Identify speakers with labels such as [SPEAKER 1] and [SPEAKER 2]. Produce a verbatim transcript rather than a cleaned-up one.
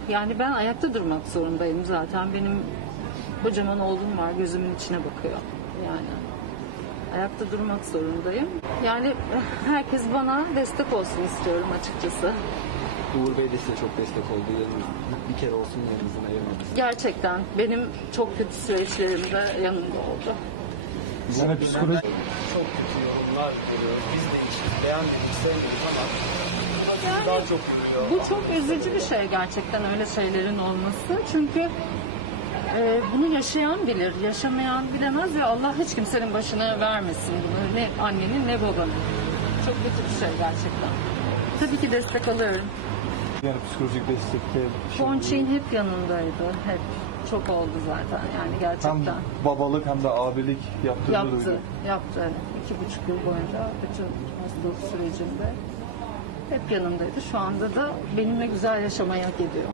[SPEAKER 1] Yani ben ayakta durmak zorundayım zaten. Benim kocaman oğlum var, gözümün içine bakıyor. Yani ayakta durmak zorundayım. Yani herkes bana destek olsun istiyorum açıkçası.
[SPEAKER 2] Uğur Bey de size çok destek oldu. Yanınız, bir kere olsun yanınızdan ayırmadı.
[SPEAKER 1] Gerçekten benim çok kötü süreçlerimde yanımda oldu.
[SPEAKER 3] Yani psikoloji...
[SPEAKER 4] Çok kötü yorumlar görüyoruz. Biz de hiç beğenmedik, sevmedik ama
[SPEAKER 1] Yani
[SPEAKER 4] daha çok görüyor.
[SPEAKER 1] bu çok üzücü bir şey gerçekten öyle şeylerin olması. Çünkü e, bunu yaşayan bilir, yaşamayan bilemez ve Allah hiç kimsenin başına vermesin bunu. Ne annenin ne babanın. Çok kötü bir şey gerçekten. Tabii ki destek alıyorum.
[SPEAKER 3] Yani psikolojik destekte...
[SPEAKER 1] Ponçik'in hep yanındaydı. Hep. Çok oldu zaten yani
[SPEAKER 3] Hem
[SPEAKER 1] gerçekten.
[SPEAKER 3] babalık hem de abilik yaptığını
[SPEAKER 1] Yaptı,
[SPEAKER 3] duydum.
[SPEAKER 1] yaptı. Evet. İki buçuk yıl boyunca bütün hastalık sürecinde hep yanımdaydı. Şu anda da benimle güzel yaşamayı hak ediyor.